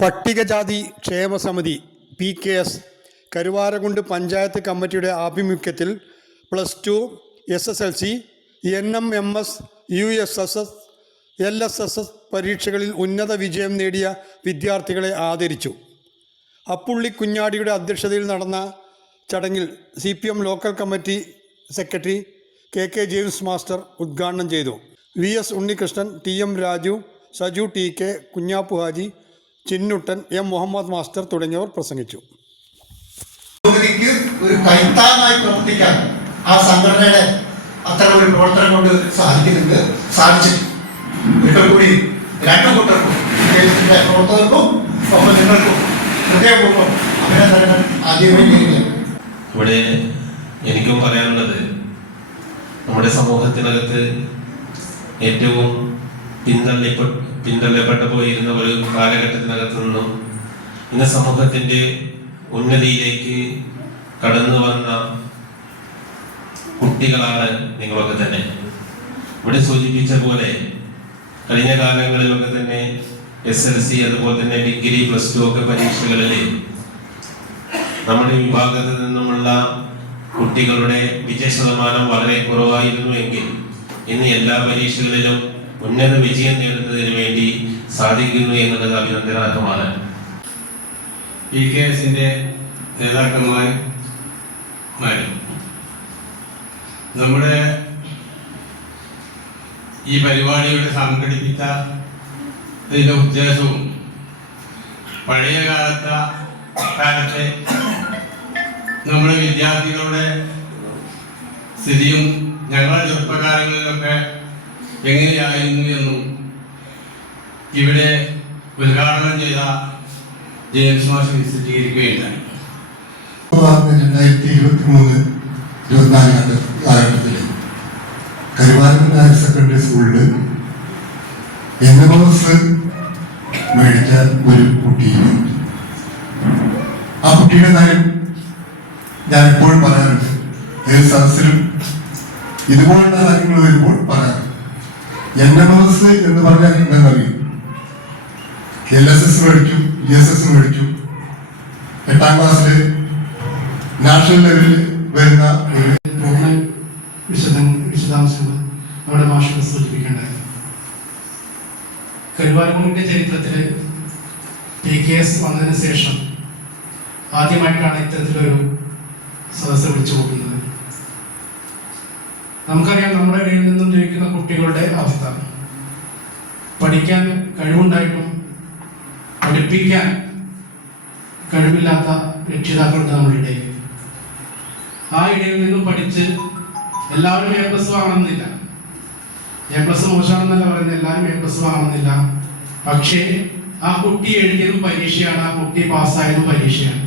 പട്ടികജാതി ക്ഷേമസമിതി P K S Karuvarakundu panchayat കമ്മിറ്റിയുടെ ആഭിമുഖ്യത്തിൽ plus two S S L C N M M S U S S S L S S S പരീക്ഷകളിൽ ഉന്നത വിജയം നേടിയ വിദ്യാർത്ഥികളെ ആദരിച്ചു. അപ്പുള്ളി കുഞ്ഞാടിയുടെ അധ്യക്ഷതയിൽ നടന്ന ചടങ്ങിൽ C P M local committee secretary K K James master ഉദ്ഘാടനം ചെയ്തു. V S Unnikrishnan T M Raju Saju T K Kunhappu Haji Chinnuttan M Muhammad master തുടങ്ങിയവർ പ്രസംഗിച്ചു. ഒരു കൈത്താങ്ങായി പ്രവർത്തിക്കാൻ ആ സംഘടനയുടെ അത്തരം ഒരു പ്രവർത്തനം കൊണ്ട് സാധിക്കുന്നുണ്ട് സാധിച്ചിട്ടുണ്ട്. ഒരിക്കൽ കൂടി രണ്ടു കൂട്ടർക്കും പ്രവർത്തകർക്കും ഒപ്പം നിങ്ങൾക്കും ഹൃദയപൂർവം അഭിനന്ദനങ്ങൾ ആദ്യമായി ഇവിടെ എനിക്കും പറയാനുള്ളത് നമ്മുടെ സമൂഹത്തിനകത്ത് ഏറ്റവും പിന്തള്ളിപ്പെ പിന്തള്ളപ്പെട്ടു പോയിരുന്ന ഒരു കാലഘട്ടത്തിനകത്ത് നിന്നും ഇന്ന് സമൂഹത്തിന്റെ ഉന്നതിയിലേക്ക് കടന്നു വന്ന കുട്ടികളാണ് നിങ്ങളൊക്കെ തന്നെ. ഇവിടെ സൂചിപ്പിച്ച പോലെ കഴിഞ്ഞ കാലങ്ങളിലൊക്കെ തന്നെ എസ് എൽ സി അതുപോലെ തന്നെ ഡിഗ്രി പ്ലസ് ടു ഒക്കെ പരീക്ഷകളിൽ നമ്മുടെ വിഭാഗത്തിൽ നിന്നുമുള്ള കുട്ടികളുടെ വിജയ ശതമാനം വളരെ കുറവായിരുന്നു എങ്കിൽ ഇന്ന് എല്ലാ പരീക്ഷകളിലും ഉന്നത വിജയം നേടുന്നതിന് വേണ്ടി സാധിക്കുന്നു എന്നുള്ളത് അഭിനന്ദനാർഹമാണ്. പി കെ എസിന്റെ നേതാക്കന്മാർ നമ്മുടെ ഈ പരിപാടിയുടെ സംഘടിപ്പിച്ച ഇതിന്റെ ഉദ്ദേശവും പഴയ കാലത്തെ കാലത്തെ നമ്മുടെ വിദ്യാർത്ഥികളുടെ സ്ഥിതിയും ഞങ്ങളുടെ ചെറുപ്പകാലങ്ങളിലൊക്കെ എങ്ങനെയായിരുന്നു എന്നും ഇവിടെ ഉദ്ഘാടനം ചെയ്ത ജെയിംസ് മാഷ് വിശദീകരിക്കുകയുണ്ടായി രണ്ടായിരത്തി ഇരുപത്തി മൂന്ന് ഇരുപത്തിനാല് കാലഘട്ടത്തിൽ കരുവാരൂർ ഹയർ സെക്കൻഡറി സ്കൂളിൽ എൻ മേടിച്ച ഒരു കുട്ടി ആ കുട്ടിയുടെ കാര്യം ഞാൻ എപ്പോഴും പറയാറുണ്ട്. ഏത് സദസ്സിലും ഇതുപോലുള്ള കാര്യങ്ങൾ വരുമ്പോൾ പറയാറുണ്ട്. എൻ എന്ന് പറഞ്ഞാൽ എന്താണെന്നറിയും എൽ എസ് എസ് മേടിച്ചു ജി എസ് എസ് മേടിച്ചു എട്ടാം ക്ലാസ്സിൽ നാഷണൽ ലെവലിൽ വരുന്ന വിശദ വിശദാംശങ്ങൾ നമ്മുടെ മാഷ് സൂചിപ്പിക്കേണ്ടത് കരുവാരക്കുണ്ടിന്റെ ചരിത്രത്തിൽ പി കെ എസ് വന്നതിന് ശേഷം ആദ്യമായിട്ടാണ് ഇത്തരത്തിലൊരു സദസ്സ് വിളിച്ചു കൂട്ടുന്നത്. നമുക്കറിയാം നമ്മുടെ ഇടയിൽ നിന്നും ജീവിക്കുന്ന കുട്ടികളുടെ അവസ്ഥ. പഠിക്കാൻ കഴിവുണ്ടായിട്ടും പഠിപ്പിക്കാൻ കഴിവില്ലാത്ത രക്ഷിതാക്കളുണ്ട് നമ്മുടെ ഇടയിൽ. ആ ഇടയിൽ നിന്നും പഠിച്ച് എല്ലാവരും എ പ്ലസ് വാങ്ങണമെന്നില്ല. എ പ്ലസ് മോശമാണെന്നല്ല പറയുന്നത്. എല്ലാവരും എ പ്ലസ് വാങ്ങണമെന്നില്ല. പക്ഷേ ആ കുട്ടി എഴുതിയതും പരീക്ഷയാണ്. ആ കുട്ടി പാസ്സായതും പരീക്ഷയാണ്.